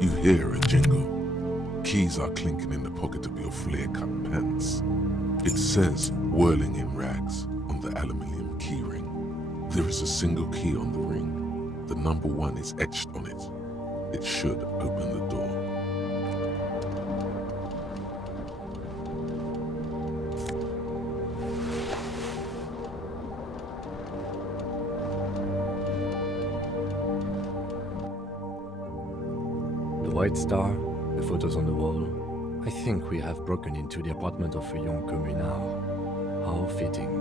You hear a jingle. Keys are clinking in the pocket of your flare-cut pants. It says, whirling in rags, on the aluminium key ring. There is a single key on the ring. The number 1 is etched on it. It should open the door. The white star, the photos on the wall. I think we have broken into the apartment of a young communard. How fitting.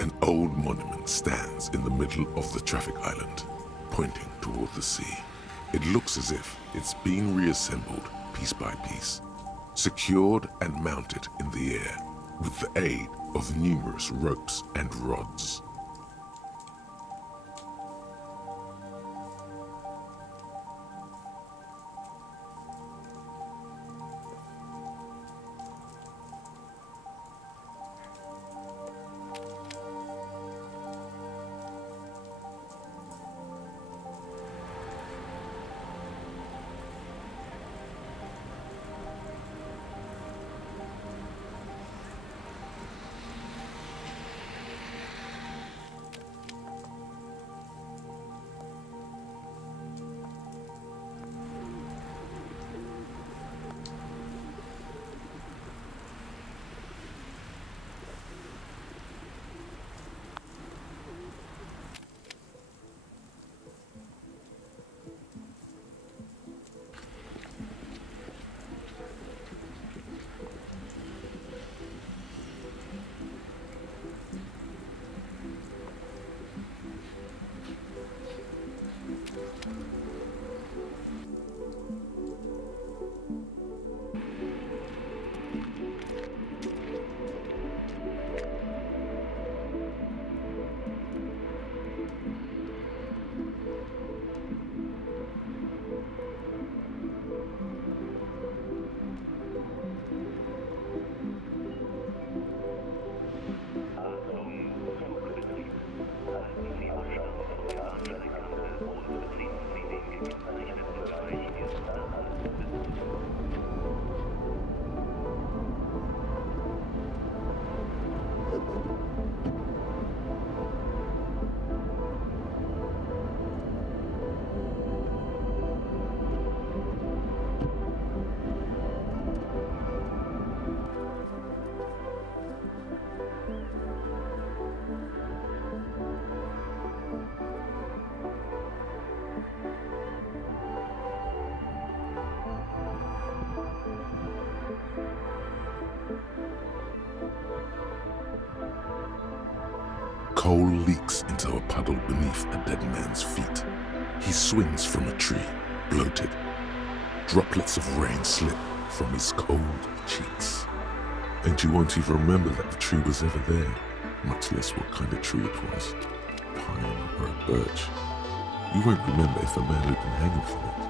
An old monument stands in the middle of the traffic island, pointing toward the sea. It looks as if it's been reassembled piece by piece, secured and mounted in the air with the aid of numerous ropes and rods. Coal leaks into a puddle beneath a dead man's feet. He swings from a tree, bloated. Droplets of rain slip from his cold cheeks. And you won't even remember that the tree was ever there, much less what kind of tree it was. Pine or a birch. You won't remember if a man had been hanging from it.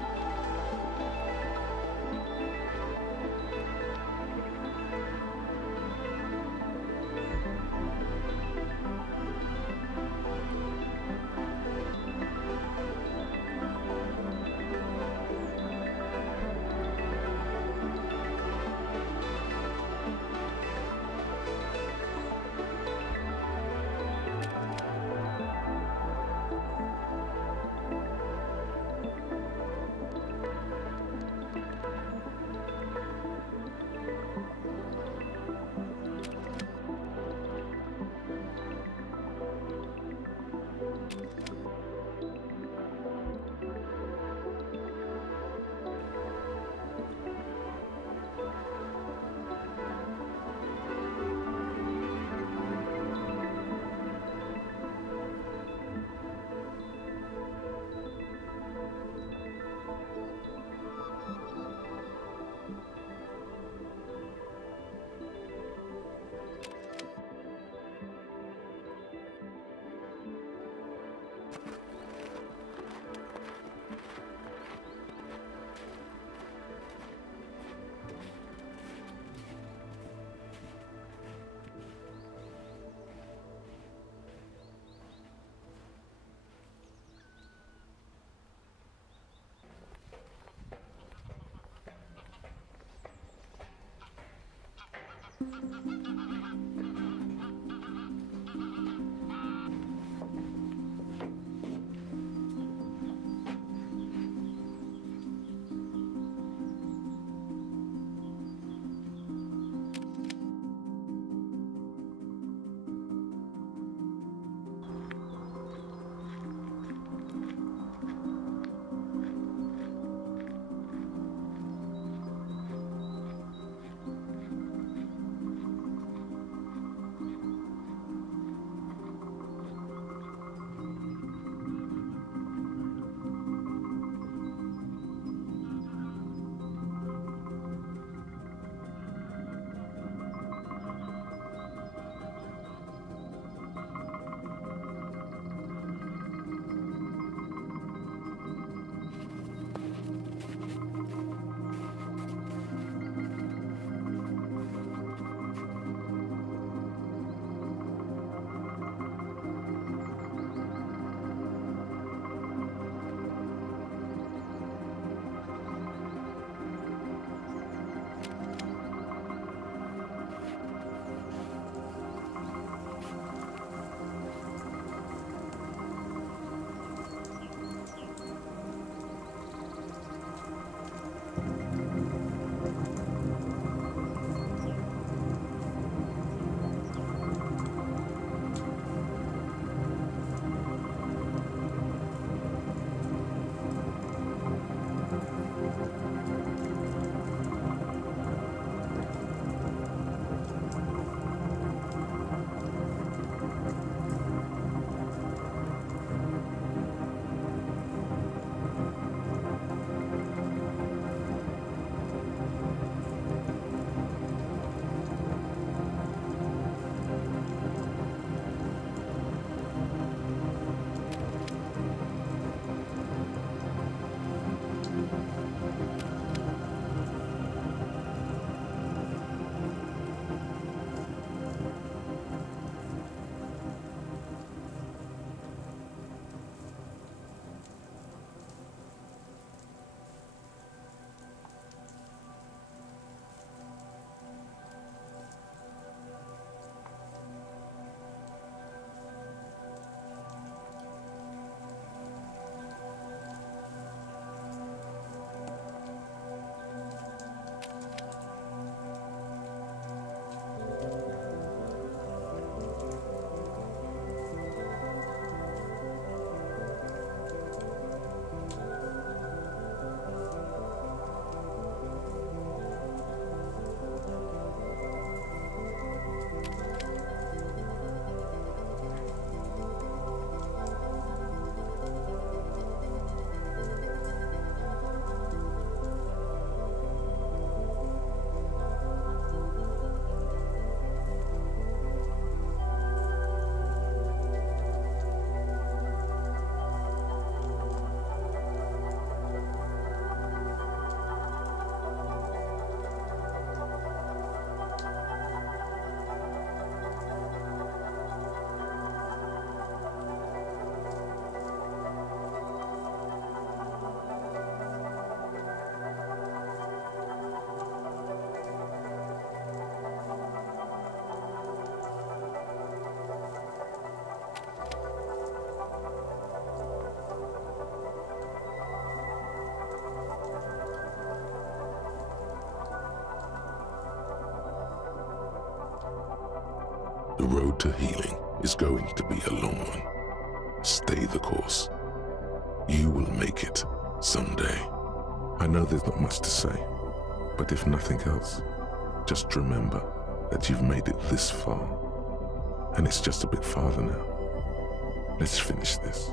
The road to healing is going to be a long one. Stay the course. You will make it someday. I know there's not much to say, but if nothing else, just remember that you've made it this far, and it's just a bit farther now. Let's finish this.